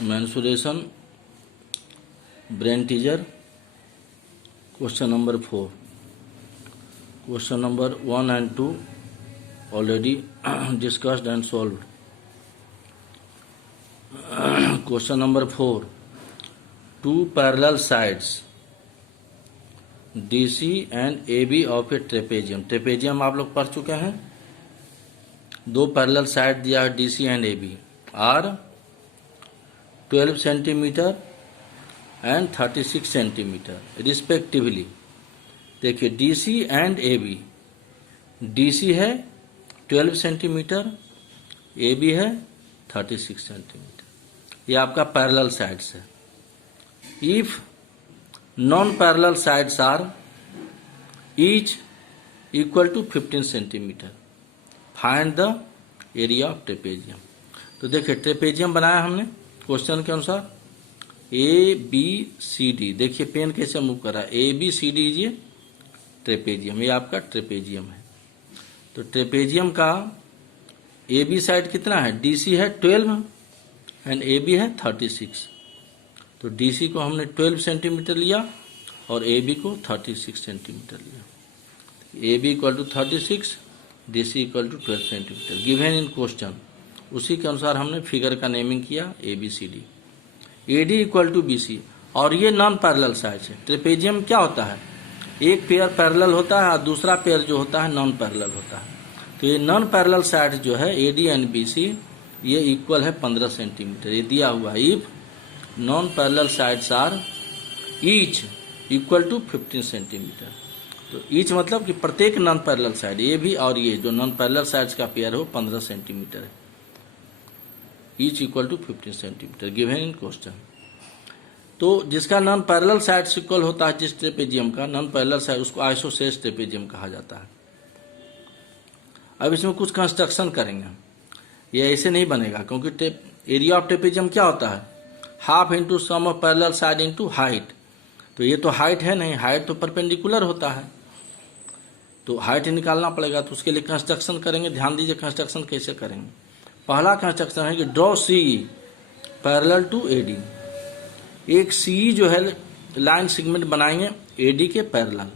mensuration, brain teaser. Question number 4. Question number 1 and 2 already discussed and solved. Question number 4. Two parallel sides DC and AB of a trapezium. Trapezium आप लोग पढ़ चुके हैं. दो parallel side दिया है DC and AB are 12 centimetre and 36 centimetre respectively. देखिए DC and AB. DC है 12 सेंटीमीटर, AB है 36 सेंटीमीटर. ये आपका पैरेलल साइड्स है. If non parallel sides are each equal to 15 centimetre, find the area of trapezium. तो देखिए trapezium बनाया हमने क्वेश्चन के अनुसार ए बी सी डी. देखिए पेन कैसे मूव कर रहा है. ए बी सी डी ये ट्रेपेजियम, ये आपका ट्रेपेजियम है. तो ट्रेपेजियम का ए बी साइड कितना है. डीसी है 12 एंड ए बी है 36. तो डीसी को हमने 12 सेंटीमीटर लिया और ए बी को 36 सेंटीमीटर लिया. A B equal to 36, DC equal to 12 centimetre given in question. उसी के अनुसार हमने फिगर का नेमिंग किया A B C D. A D equal to B C. और ये नॉन पैरेलल साइड है. ट्रेपेजियम क्या होता है, एक पेयर पैरेलल होता है और दूसरा पेयर जो होता है नॉन पैरेलल होता है. तो ये नॉन पैरेलल साइड जो है A D and B C ये इक्वल है 15 सेंटीमीटर. ये दिया हुआ है. If non parallel sides are each equal to 15 centimetre. तो ईच मतलब कि प्रत्येक नॉन पैरेलल साइड, ये भी और ये जो नॉन पैरेलल साइड्स का पेयर हो 15 सेंटीमीटर है. Each equal to 15 centimetre given in question. तो जिसका नॉन पैरेलल साइड्स इक्वल होता है जिस ट्रेपेजियम का नॉन पैरेलल साइड, उसको आइसोसेलेस ट्रेपेजियम कहा जाता है. अब इसमें कुछ कंस्ट्रक्शन करेंगे. ये ऐसे नहीं बनेगा क्योंकि एरिया ऑफ ट्रेपेजियम क्या होता है, half into sum of parallel side into height. तो ये तो हाइट है नहीं, हाइट तो परपेंडिकुलर होता है. तो हाइट निकालना पड़ेगा. तो उसके लिए कंस्ट्रक्शन करेंगे. ध्यान दीजिए कंस्ट्रक्शन कैसे करेंगे. पहला कंस्ट्रक्शन है कि draw C parallel to AD. एक सी जो है लाइन सेगमेंट बनाएंगे एडी के पैरेलल.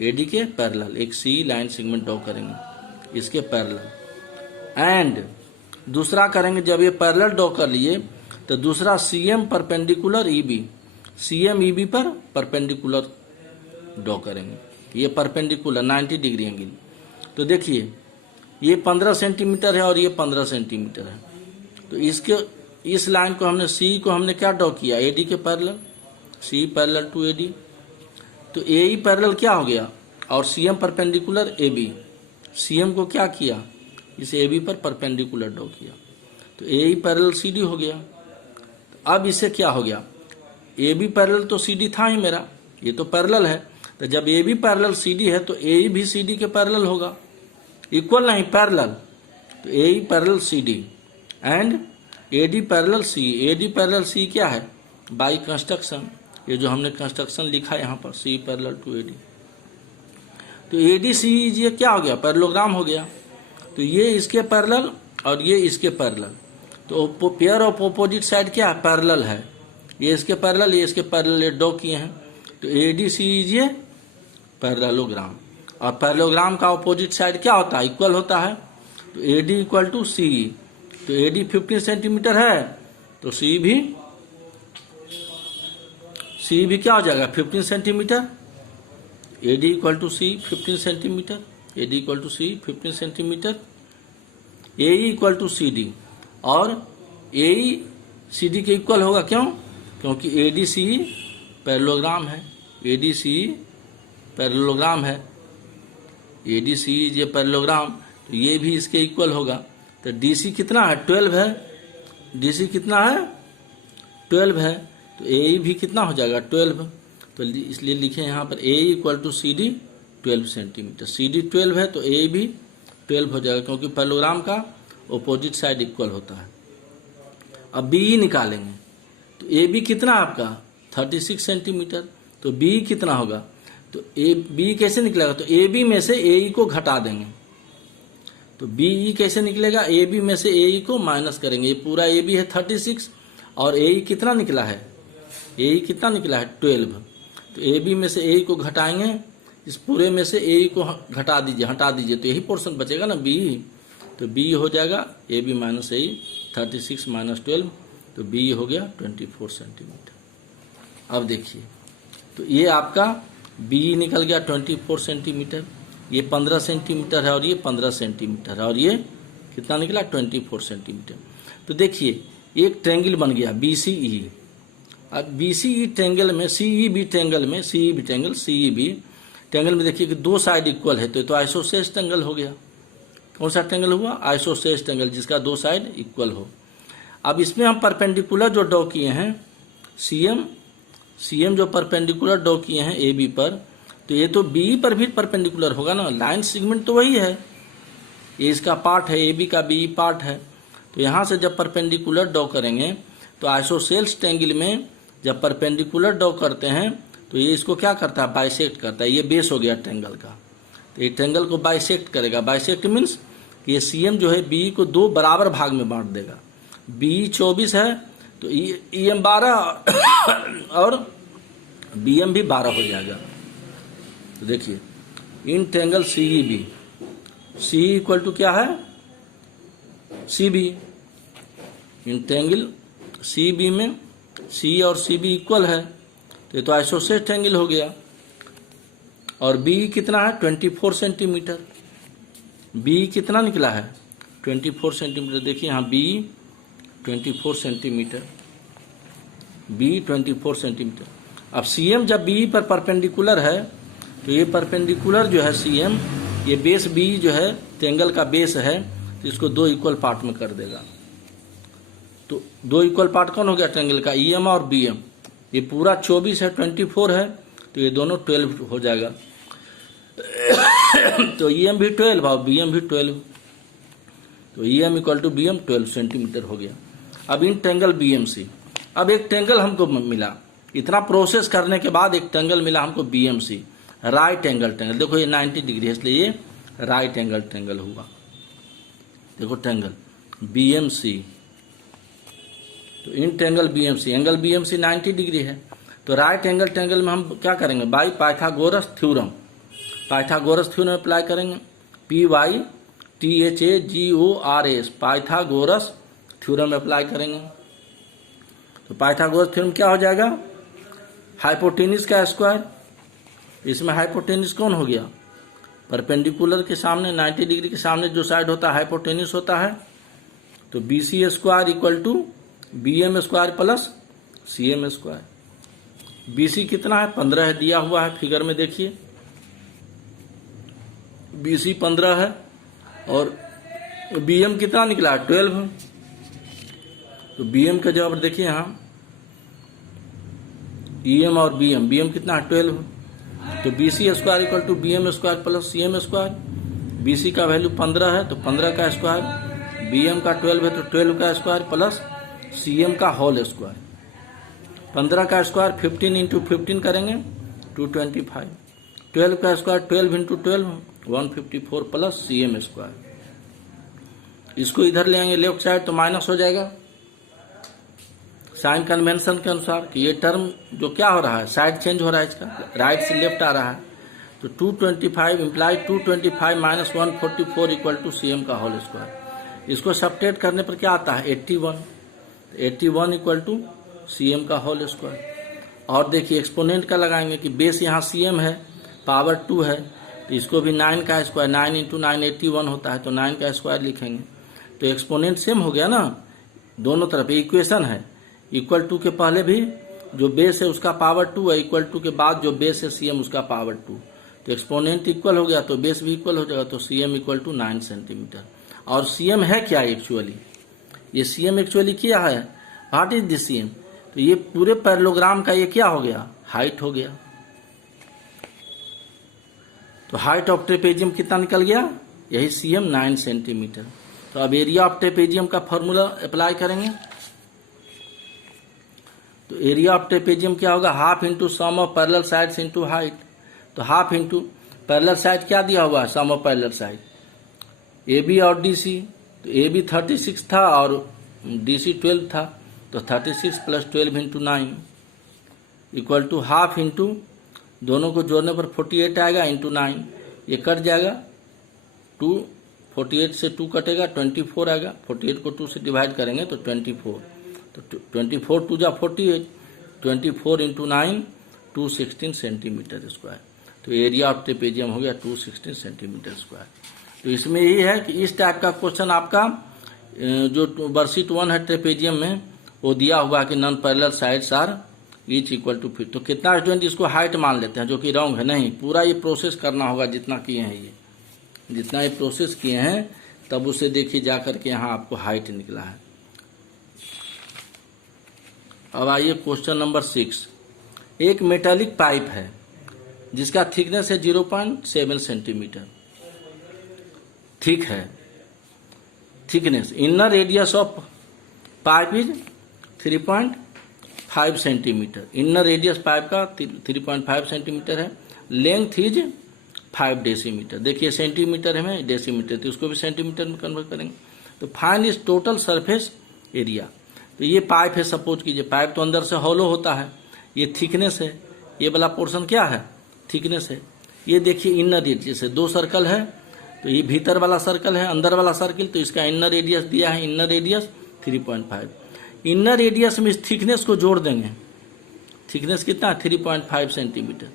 एडी के पैरेलल एक सी लाइन सेगमेंट ड्रॉ करेंगे इसके पैरेलल. एंड दूसरा करेंगे जब ये पैरेलल ड्रॉ कर लिए तो दूसरा CM perpendicular EB, CM EB पर परपेंडिकुलर ड्रॉ करेंगे. ये परपेंडिकुलर 90 डिग्री एंगल. तो देखिए ये 15 सेंटीमीटर है और ये 15 सेंटीमीटर है. तो इसके इस लाइन को हमने सी को हमने क्या ड्रॉ किया, एडी के parallel. C parallel to AD. तो ए पैरेलल क्या हो गया और सीएम परपेंडिकुलर एबी. सीएम को क्या किया, इस एबी पर परपेंडिकुलर ड्रॉ किया. तो ए पैरेलल सीडी हो गया. अब इसे क्या हो गया, ए बी पैरेलल तो सी डी था ही मेरा, ये तो पैरेलल है. तो जब A B parallel C D है तो ए भी सी डी के पैरेलल होगा. इक्वल नहीं, पैरेलल. तो A parallel C D and A D parallel C. A D parallel C क्या है, बाई कंस्ट्रक्शन. ये जो हमने कंस्ट्रक्शन लिखा है यहाँ पर C parallel to A D. तो ए डी सी ये क्या हो गया, पैरेललोग्राम हो गया. तो ये इसके पैरेलल और ये इसके पैरेलल. तो पेयर ऑफ ऑपोजिट साइड क्या है, पैरेलल है. ये इसके पैरेलल, ये इसके पैरेलल, ये ड्रॉ किए हैं. तो एडीसी ये पैरेललोग्राम. और पैरेललोग्राम का ऑपोजिट साइड क्या होता है, इक्वल होता है. तो एडी इक्वल टू सी. तो एडी 15 सेंटीमीटर है तो सी भी क्या हो जाएगा 15 centimetre. AD equal to C 15 centimetre. AD equal to C 15 centimetre. A equal to C D. और ए सी डी के इक्वल होगा. क्यों, क्योंकि ए डी सी पैरेललोग्राम है. ए डी सी पैरेललोग्राम है. ए डी सी ये parallelogram, तो ये भी इसके इक्वल होगा. तो डी सी कितना है, 12 है. डी सी कितना है, 12 है. तो ए भी कितना हो जाएगा 12. तो इसलिए लिखे यहाँ पर A equal to C D 12 centimetre. C D 12 है तो ए भी 12 हो जाएगा क्योंकि पैरेललोग्राम का ऑपोजिट साइड इक्वल होता है. अब बी निकालेंगे. तो ए बी कितना आपका 36 सेंटीमीटर. तो बी कितना होगा, तो ए बी कैसे निकलेगा, तो ए बी में से ए को घटा देंगे. तो बी कैसे निकलेगा, ए बी में से ए को माइनस करेंगे. ये पूरा ए बी है 36 और ए कितना निकला है, ए कितना निकला है 12। तो ए बी में से ए को घटाएंगे, इस पूरे में से ए को घटा दीजिए, हटा दीजिए, तो यही पोर्शन बचेगा ना बी। तो बी हो जाएगा A B minus A 36 minus 12, तो बी हो गया 24 सेंटीमीटर। अब देखिए तो ये आपका बी निकल गया 24 सेंटीमीटर, ये 15 सेंटीमीटर है और ये 15 सेंटीमीटर है, और ये कितना निकला 24 सेंटीमीटर। तो देखिए एक ट्रेंगल बन गया BCE। अब BCE ट्रेंगल में CEB ट्रेंगल में ट्रेंगल में देखिए कि दो साइड इक्वल है, तो आइसोसेलेस ट्रेंगल हो गया। कौन सा ट्रेंगल हुआ, आइसोसेलेस ट्रेंगल, जिसका दो साइड इक्वल हो। अब इसमें हम परपेंडिकुलर जो ड्रॉ किए हैं CM जो परपेंडिकुलर ड्रॉ किए हैं AB पर, तो ये तो BE पर भी परपेंडिकुलर होगा ना, लाइन सेगमेंट तो वही है, ये इसका पार्ट है, AB का BE पार्ट है। तो यहाँ से जब परपेंडिकुलर ड्रॉ करेंगे तो आइसोसेलेस ट्रेंगल में जब परपेंडिकुलर ड्रॉ करते हैं तो ये इसको क्या करता है, बाइसेक्ट करता है। ये बेस हो गया ट्रेंगल का, तो ये ट्रेंगल को बाइसेक्ट करेगा। बाइसेक्ट मीन्स कि ये CM जो है BE को दो बराबर भाग में बांट देगा। BE 24 है तो EM 12 और BM भी 12 हो जाएगा। तो देखिए in triangle CEB, CE equal to क्या है CB। इन ट्रेंगल CB में C और CB इक्वल है, तो ये तो आइसोसेलेस ट्रेंगल हो गया। और BE कितना है 24 सेंटीमीटर, BE कितना निकला है 24 सेंटीमीटर। देखिए यहाँ BE 24 सेंटीमीटर, BE 24 सेंटीमीटर। अब CM जब BE पर परपेंडिकुलर है तो ये परपेंडिकुलर जो है CM, ये बेस BE जो है ट्रेंगल का बेस है, तो इसको दो इक्वल पार्ट में कर देगा। तो दो इक्वल पार्ट कौन हो गया ट्रेंगल का, EM और BM। ये पूरा 24 है, 24 है, तो ये दोनों 12 हो जाएगा। तो EM भी 12 और BM भी 12, तो EM equal to BM 12 centimetre हो गया। अब इन ट्रेंगल BMC, अब एक ट्रेंगल हमको मिला, इतना प्रोसेस करने के बाद एक ट्रेंगल मिला हमको BMC, राइट एंगल ट्रेंगल। देखो ये 90 डिग्री है, इसलिए ये राइट एंगल ट्रेंगल हुआ। देखो ट्रेंगल BMC, तो in triangle BMC, angle BMC 90 degree है, तो राइट एंगल ट्रेंगल में हम क्या करेंगे, by Pythagoras theorem, Pythagoras theorem apply करेंगे। PYTHAGORS, पाइथागोरस थ्योरम अप्लाई करेंगे। तो पाइथागोरस थ्योरम क्या हो जाएगा, हाइपोटेनिस का स्क्वायर। इसमें हाइपोटेनिस कौन हो गया, परपेंडिकुलर के सामने 90 डिग्री के सामने जो साइड होता है हाइपोटेनिस होता है। तो BC square equal to BM square plus CM square. BC कितना है 15 है, दिया हुआ है फिगर में, देखिए BC 15 है और BM कितना निकला है 12। तो BM का जवाब देखिए यहाँ EM और BM कितना है 12। तो BC square equal to BM square plus CM square. BC का वैल्यू 15 है तो 15 का स्क्वायर, BM का 12 है तो 12 का स्क्वायर प्लस CM का होल स्क्वायर। 15 का स्क्वायर 15 इंटू 15 करेंगे 225, 12 का square 12 into 12 154 plus CM square. इसको इधर ले आएंगे लेफ्ट साइड तो माइनस हो जाएगा साइन कन्वेंशन के अनुसार कि ये टर्म जो क्या हो रहा है, साइड चेंज हो रहा है, इसका राइट से लेफ्ट आ रहा है। तो 225 imply 225 minus 144 equal to CM का होल स्क्वायर। इसको सब्ट्रैक्ट करने पर क्या आता है 81, 81 इक्वल टू CM का होल स्क्वायर। और देखिए एक्सपोनेंट का लगाएंगे कि बेस यहाँ CM है, पावर 2 है, तो इसको भी 9 का स्क्वायर, 9 इंटू 9 81 होता है, तो 9 का स्क्वायर लिखेंगे। तो एक्सपोनेंट सेम हो गया ना, दोनों तरफ इक्वेशन है। इक्वल टू के पहले भी जो बेस है उसका पावर 2 है, इक्वल टू के बाद जो बेस है CM उसका पावर 2, तो एक्सपोनेंट इक्वल हो गया तो बेस भी इक्वल हो जाएगा। तो CM इक्वल टू 9 सेंटीमीटर। और CM है क्या एक्चुअली, ये CM एक्चुअली क्या है, व्हाट इज दिस CM। तो ये पूरे पैरेललोग्राम का ये क्या हो गया, हाइट हो गया। तो हाइट ऑफ ट्रेपेजियम कितना निकल गया, यही CM 9 सेंटीमीटर। तो अब एरिया ऑफ ट्रेपेजियम का फॉर्मूला अप्लाई करेंगे। तो एरिया ऑफ ट्रेपेजियम क्या होगा, half into sum of parallel sides into height. तो हाफ इंटू पैरेलल साइड क्या दिया हुआ है, sum of parallel side AB और DC। तो AB 36 था और DC 12 था, तो 36 plus 12 into 9 equal to half into दोनों को जोड़ने पर 48 आएगा इंटू 9, ये कट जाएगा 2, 48 से 2 कटेगा 24 आएगा, 48 को 2 से डिवाइड करेंगे तो 24, तो 24 2 जा 48, 24 इंटू 9 216 सेंटीमीटर स्क्वायर। तो एरिया ऑफ ट्रेपेजियम हो गया 216 सेंटीमीटर स्क्वायर। तो इसमें यही है कि इस टाइप का क्वेश्चन आपका जो वर्कशीट 1 है ट्रेपेजियम में वो दिया हुआ कि non parallel sides are each equal to 50। तो कितना स्टूडेंट इसको हाइट मान लेते हैं, जो कि रॉन्ग है। नहीं, पूरा ये प्रोसेस करना होगा जितना किए हैं, ये जितना ये प्रोसेस किए हैं तब उसे देखिए जा करके यहाँ आपको हाइट निकला है। अब आइए क्वेश्चन नंबर 6। एक मेटालिक पाइप है जिसका थिकनेस है 0.7 सेंटीमीटर, ठीक है, thickness. Inner radius of pipe is 3.5 centimetre. Inner radius pipe का 3.5 सेंटीमीटर है। Length is 5 decimetre. देखिए सेंटीमीटर में डेसीमीटर, तो उसको भी सेंटीमीटर में कन्वर्ट करेंगे। तो find is total surface area. तो ये पाइप है, सपोज कीजिए पाइप तो अंदर से हॉलो होता है, ये थिकनेस है, ये वाला पोर्शन क्या है, थिकनेस है। ये देखिए इनर रेडियस है, 2 सर्कल है, तो ये भीतर वाला सर्कल है, अंदर वाला सर्कल, तो इसका इनर रेडियस दिया है, इनर रेडियस 3.5। इनर रेडियस में इस थिकनेस को जोड़ देंगे, थिकनेस कितना है 3.5 सेंटीमीटर।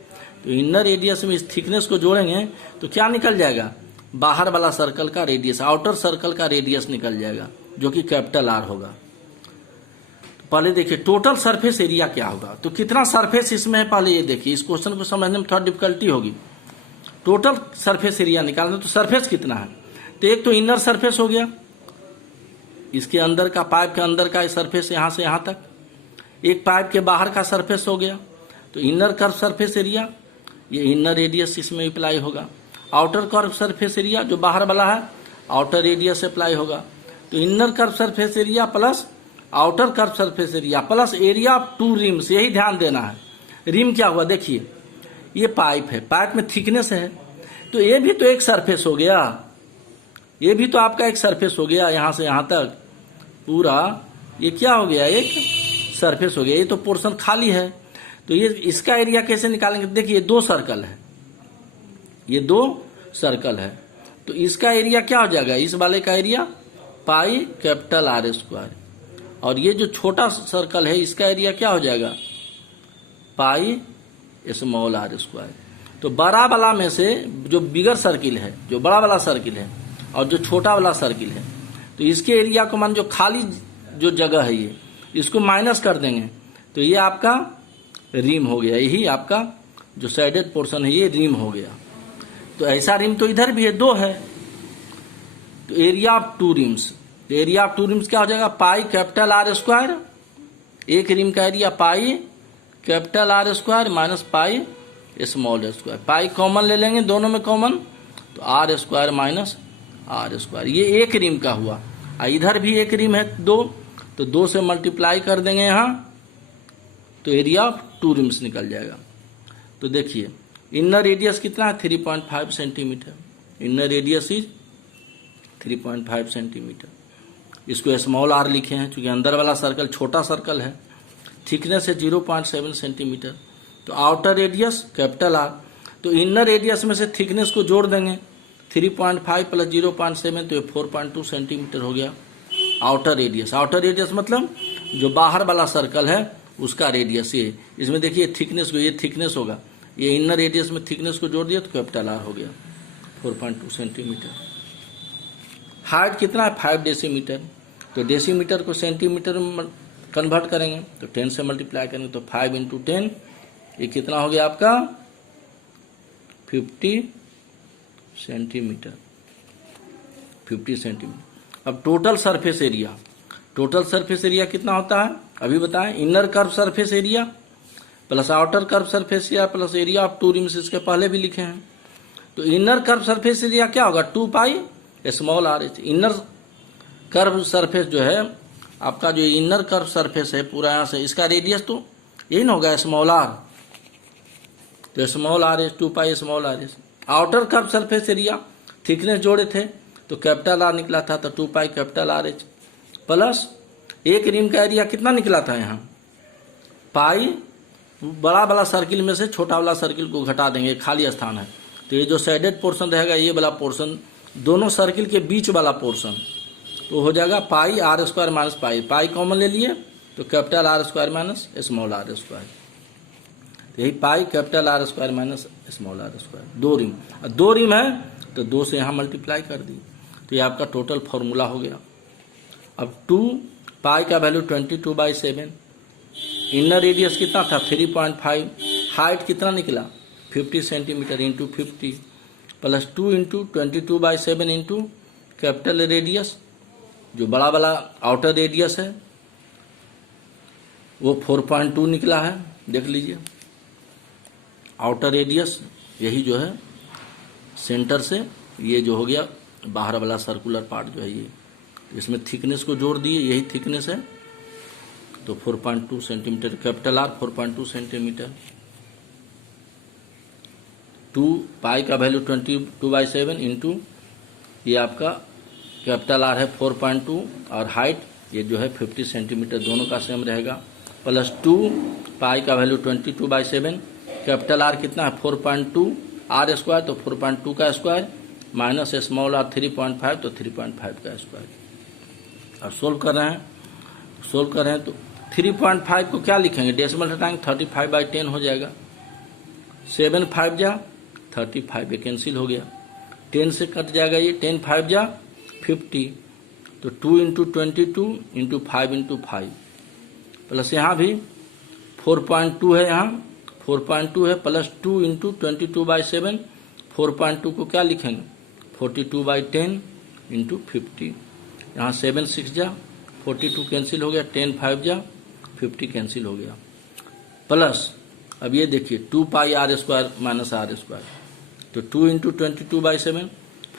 तो इनर रेडियस में इस थिकनेस को जोड़ेंगे तो क्या निकल जाएगा, बाहर वाला सर्कल का रेडियस, आउटर सर्कल का रेडियस निकल जाएगा, जो कि कैपिटल आर होगा। तो पहले देखिए टोटल सरफेस एरिया क्या होगा। तो कितना सरफेस इसमें है, पहले ये देखिए, इस क्वेश्चन को समझने में थोड़ा डिफिकल्टी होगी। टोटल सरफेस एरिया निकालना, तो सरफेस कितना है, तो एक तो इनर सरफेस हो गया, इसके अंदर का, पाइप के अंदर का सरफेस यहाँ से यहाँ तक। एक पाइप के बाहर का सरफेस हो गया, तो इनर कर्व सरफेस एरिया, ये इनर रेडियस इसमें अप्लाई होगा। आउटर कर्व सरफेस एरिया जो बाहर वाला है, आउटर रेडियस अप्लाई होगा। तो inner curve surface area plus outer curve surface area plus area of 2 RIMS, यही ध्यान देना है। रिम क्या हुआ, देखिए ये पाइप है, पाइप में थिकनेस है, तो ये भी तो एक सरफेस हो गया, ये भी तो आपका एक सरफेस हो गया, यहां से यहां तक पूरा ये क्या हो गया, एक सरफेस हो गया। ये तो पोर्शन खाली है, तो ये इसका एरिया कैसे निकालेंगे, देखिए 2 सर्कल है, ये 2 सर्कल है, तो इसका एरिया क्या हो जाएगा, इस वाले का area pi capital R square, और ये जो छोटा सर्कल है इसका एरिया क्या हो जाएगा, पाई स्मॉल आर स्क्वायर। तो बड़ा वाला में से जो बिगर सर्किल है, जो बड़ा वाला सर्किल है, और जो छोटा वाला सर्किल है, तो इसके एरिया को मान जो खाली जो जगह है ये, इसको माइनस कर देंगे, तो ये आपका रिम हो गया, यही आपका जो साइडेड पोर्शन है ये रिम हो गया। तो ऐसा रिम तो इधर भी है, 2 है, तो एरिया ऑफ 2 रिम्स, तो एरिया ऑफ 2 रिम्स क्या हो जाएगा, पाई कैपिटल आर स्क्वायर, एक रिम का area pi capital R square minus pi small square. पाई कॉमन ले लेंगे दोनों में कॉमन, तो R square minus R square, ये एक रिम का हुआ। इधर भी एक रिम है 2, तो 2 से मल्टीप्लाई कर देंगे यहाँ, तो एरिया ऑफ 2 रिम्स निकल जाएगा। तो देखिए इनर रेडियस कितना है 3.5 centimetre, inner radius is 3.5 centimetre. इसको स्मॉल आर लिखे हैं क्योंकि अंदर वाला सर्कल छोटा सर्कल है। थिकनेस है 0.7 सेंटीमीटर। तो आउटर रेडियस कैपिटल आर, तो इनर रेडियस में से थिकनेस को जोड़ देंगे, 3.5 प्लस 0.7 तो ये 4.2 सेंटीमीटर हो गया आउटर रेडियस। आउटर रेडियस मतलब जो बाहर वाला सर्कल है उसका रेडियस, ये इसमें देखिए थिकनेस को, ये थिकनेस होगा, ये इनर रेडियस में थिकनेस को जोड़ दिया तो कैपिटल आर हो गया 4.2 सेंटीमीटर। हाइट कितना है 5 डेसीमीटर, तो डेसीमीटर को सेंटीमीटर में कन्वर्ट करेंगे तो 10 से मल्टीप्लाई करेंगे, तो 5 इंटू 10 ये कितना हो गया आपका 50 सेंटीमीटर, 50 सेंटीमीटर। अब total surface area, total surface area कितना होता है अभी बताएं, inner curve surface area plus outer curve surface area plus area of 2 RIMS, इसके पहले भी लिखे हैं। तो इनर कर्व सरफेस एरिया क्या होगा 2 pi small R H. Inner curve surface जो है आपका, जो इनर कर्व सरफेस है पूरा यहाँ से, इसका रेडियस तो यही ना होगा स्मॉल आर, तो small R H 2 pi small R H. Outer curve surface area thickness जोड़े थे तो कैपिटल आर निकला था, तो 2 पाई कैपिटल आर एच प्लस एक रिम का एरिया कितना निकला था यहाँ, पाई बड़ा वाला सर्किल में से छोटा वाला सर्किल को घटा देंगे, खाली स्थान है, तो ये जो शेडेड पोर्शन रहेगा ये वाला पोर्शन, दोनों सर्किल के बीच वाला पोर्शन, तो हो जाएगा pi R square minus pi, pi common ले लिए तो capital R square minus small R square, तो यही pi capital R square minus small R square. दो रिम है तो 2 से यहाँ मल्टीप्लाई कर दी, तो ये आपका टोटल फॉर्मूला हो गया। अब 2 पाई का वैल्यू 22/7, इनर रेडियस कितना था 3.5, हाइट कितना निकला 50 centimetre into 50 plus 2 into 22/7 into capital radius, जो बड़ा वाला आउटर रेडियस है वो 4.2 निकला है, देख लीजिए आउटर रेडियस, यही जो है सेंटर से ये जो हो गया बाहर वाला सर्कुलर पार्ट जो है ये, इसमें थिकनेस को जोड़ दिए, यही थिकनेस है, तो 4.2 सेंटीमीटर, कैपिटल आर 4.2 सेंटीमीटर। 2 पाई का वैल्यू 22/7 इंटू ये आपका कैपिटल आर है 4.2 और हाइट ये जो है 50 सेंटीमीटर, दोनों का सेम रहेगा, प्लस 2 पाई का वैल्यू 22/7, कैपिटल आर कितना है 4.2 आर स्क्वायर, तो 4.2 का स्क्वायर माइनस स्मॉल आर 3.5, तो 3.5 का स्क्वायर। और सोल्व कर रहे हैं तो 3.5 को क्या लिखेंगे, डेसिमल हटाएंगे 35/10 हो जाएगा, 7 5 जा 35, ये कैंसिल हो गया, 10 से कट जाएगा ये, 10 5 जा 50, तो 2 इंटू 22 इंटू 5 इंटू 5 प्लस यहाँ भी 4.2 है, यहाँ 4.2 है, प्लस 2 इंटू 22/7, 4.2 को क्या लिखेंगे 42/10 इंटू 50, यहाँ 7 6 जा 42 कैंसिल हो गया, 10 5 जा 50 कैंसिल हो गया, प्लस अब ये देखिए 2 pi R square minus R square, तो 2 इंटू 22/7,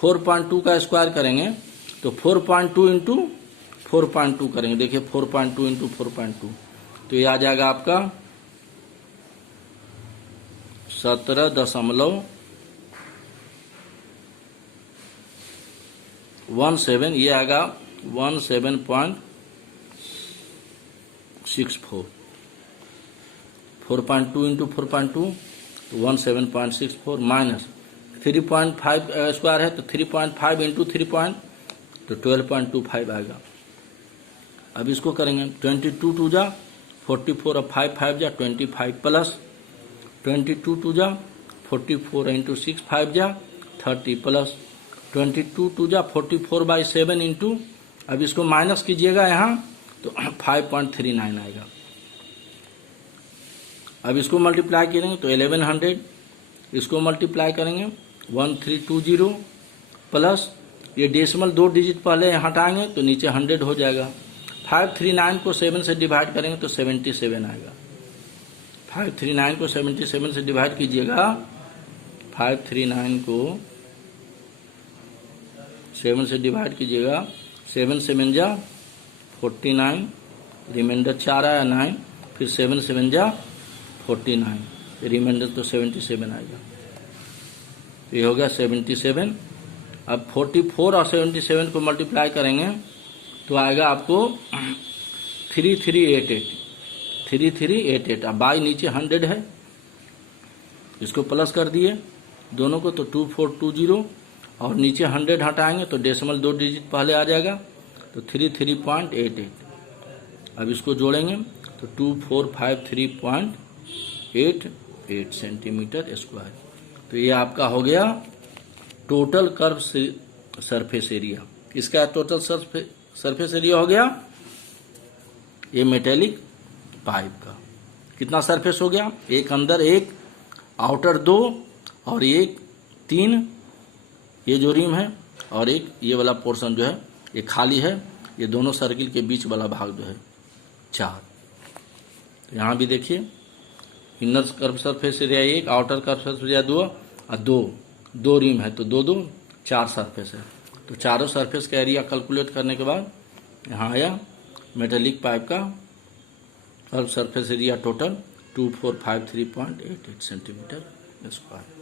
4.2 का स्क्वायर करेंगे तो 4.2 इंटू 4.2 करेंगे, देखिए 4.2 इंटू 4.2, तो ये आ जाएगा आपका 17.17, ये आएगा 17.64, 4.2 इंटू 4.2 तो 17.64 माइनस 3.5 स्क्वायर है तो 3.5 इंटू 3 तो 12.25 आएगा। अब इसको करेंगे 22 2 जा 44 और 5 5 जा 25 प्लस 22 2 जा 44 इंटू 6 5 जा 30 प्लस 22 2 जा 44/7 इंटू, अब इसको माइनस कीजिएगा यहाँ तो 5.39 आएगा। अब इसको मल्टीप्लाई करेंगे तो 1100, इसको मल्टीप्लाई करेंगे 1320 प्लस ये डेसिमल 2 डिजिट पहले हटाएंगे तो नीचे 100 हो जाएगा, 539 को 7 से डिवाइड करेंगे तो 77 आएगा, 539 को 77 से डिवाइड कीजिएगा, 539 को 7 से डिवाइड कीजिएगा, 7 7 जा 49, रिमाइंडर 4 आया 9, फिर 7 7 जा 49, रिमाइंडर तो 77 आएगा, ये हो गया 77। अब 44 और 77 को मल्टीप्लाई करेंगे तो आएगा आपको 3388, अब बाई नीचे 100 है, इसको प्लस कर दिए दोनों को तो 2420 और नीचे 100 हटाएंगे तो डेसिमल 2 डिजिट पहले आ जाएगा तो 33.88, अब इसको जोड़ेंगे तो 2453.88 सेंटीमीटर स्क्वायर। तो ये आपका हो गया टोटल कर्व सरफेस एरिया, इसका टोटल सरफेस एरिया हो गया ये मेटेलिक पाइप का। कितना सरफेस हो गया, एक अंदर एक, आउटर 2 और एक 3, ये जो रिम है, और एक ये वाला पोर्शन जो है ये खाली है, ये दोनों सर्किल के बीच वाला भाग जो है 4। तो यहाँ भी देखिए inner curve surface area 1, outer curve surface area 2 और 2 रिम है तो 2 2 4 सरफेस है। तो चारों सरफेस का एरिया कैलकुलेट करने के बाद यहाँ आया मेटेलिक पाइप का curve surface area total 2453.88 centimetre square.